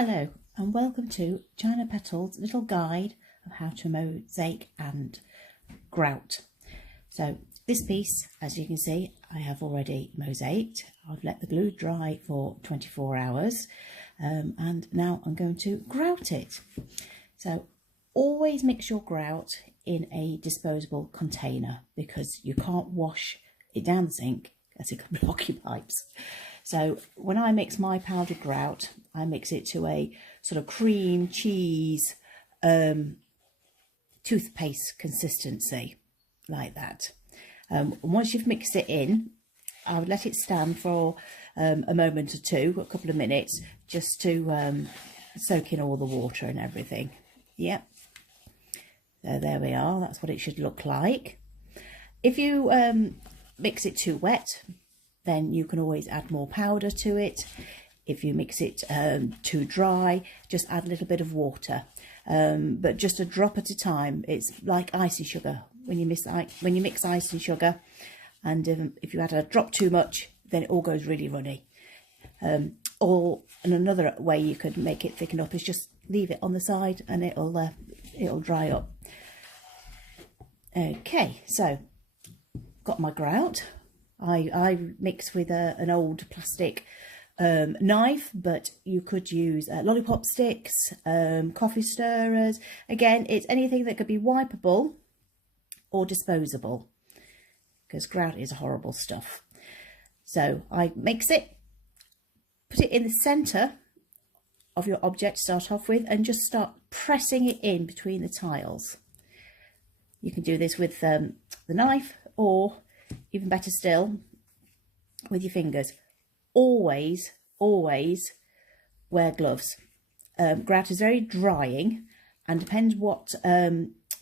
Hello and welcome to China Petals' little guide of how to mosaic and grout. So this piece, as you can see, I have already mosaiced. I've let the glue dry for 24 hours and now I'm going to grout it. So always mix your grout in a disposable container because you can't wash it down the sink as it can block your pipes. So when I mix my powdered grout, I mix it to a sort of cream cheese toothpaste consistency, like that. Once you've mixed it in, I would let it stand for a moment or two, a couple of minutes, just to soak in all the water and everything. Yep. So there we are. That's what it should look like. If you mix it too wet, then you can always add more powder to it. If you mix it too dry, just add a little bit of water, but just a drop at a time. It's like icing sugar when you mix ice and sugar, and if you add a drop too much, then it all goes really runny. Or another way you could make it thicken up is just leave it on the side and it'll dry up. Okay, so got my grout. I mix with an old plastic knife, but you could use lollipop sticks, coffee stirrers. Again, it's anything that could be wipeable or disposable, because grout is horrible stuff. So I mix it, put it in the centre of your object to start off with, and just start pressing it in between the tiles. You can do this with the knife, or even better still, with your fingers. Always wear gloves. Grout is very drying, and depends what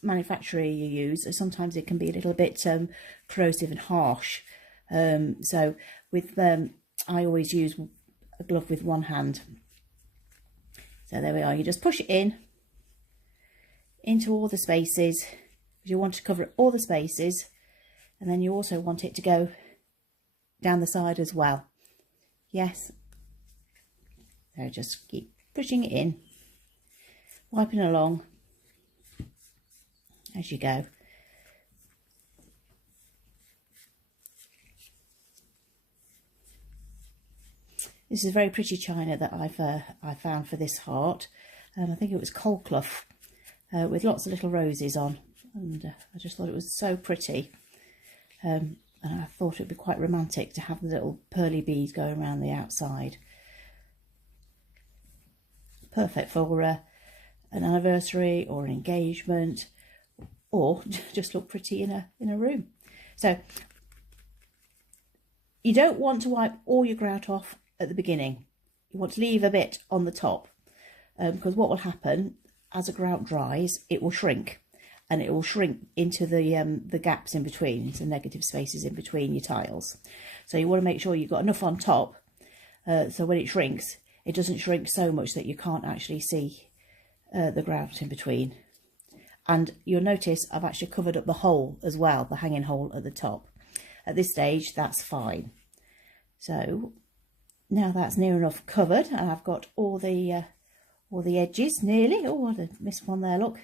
manufacturer you use. Sometimes it can be a little bit corrosive and harsh. So with I always use a glove with one hand. So there we are. You just push it in into all the spaces, because you want to cover all the spaces. And then you also want it to go down the side as well. Yes. So just keep pushing it in, wiping along as you go. This is very pretty china that I found for this heart. I think it was coal cloth with lots of little roses on, and I just thought it was so pretty. And I thought it would be quite romantic to have the little pearly beads going around the outside. Perfect for an anniversary or an engagement, or just look pretty in a room. So you don't want to wipe all your grout off at the beginning. You want to leave a bit on the top, because what will happen as a grout dries, it will shrink. And it will shrink into the gaps in between, the negative spaces in between your tiles. So you want to make sure you've got enough on top, so when it shrinks, it doesn't shrink so much that you can't actually see the grout in between. And you'll notice I've actually covered up the hole as well, the hanging hole at the top. At this stage, that's fine. So now that's near enough covered, and I've got all the edges nearly. Oh, I missed one there, look.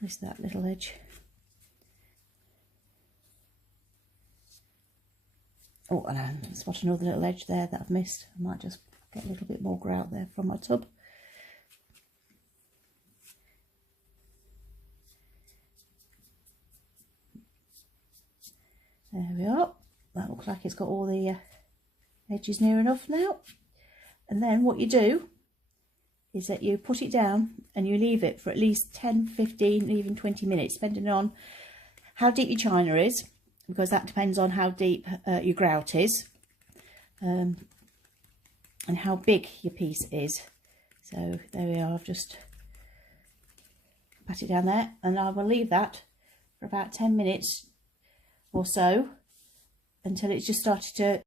Missed that little edge. Oh, and I spot another little edge there that I've missed. I might just get a little bit more grout there from my tub. There we are. That looks like it's got all the edges near enough now. And then what you do is that you put it down and you leave it for at least 10, 15, even 20 minutes, depending on how deep your china is, because that depends on how deep your grout is, and how big your piece is. So there we are. I've just pat it down there, and I will leave that for about 10 minutes or so until it's just started to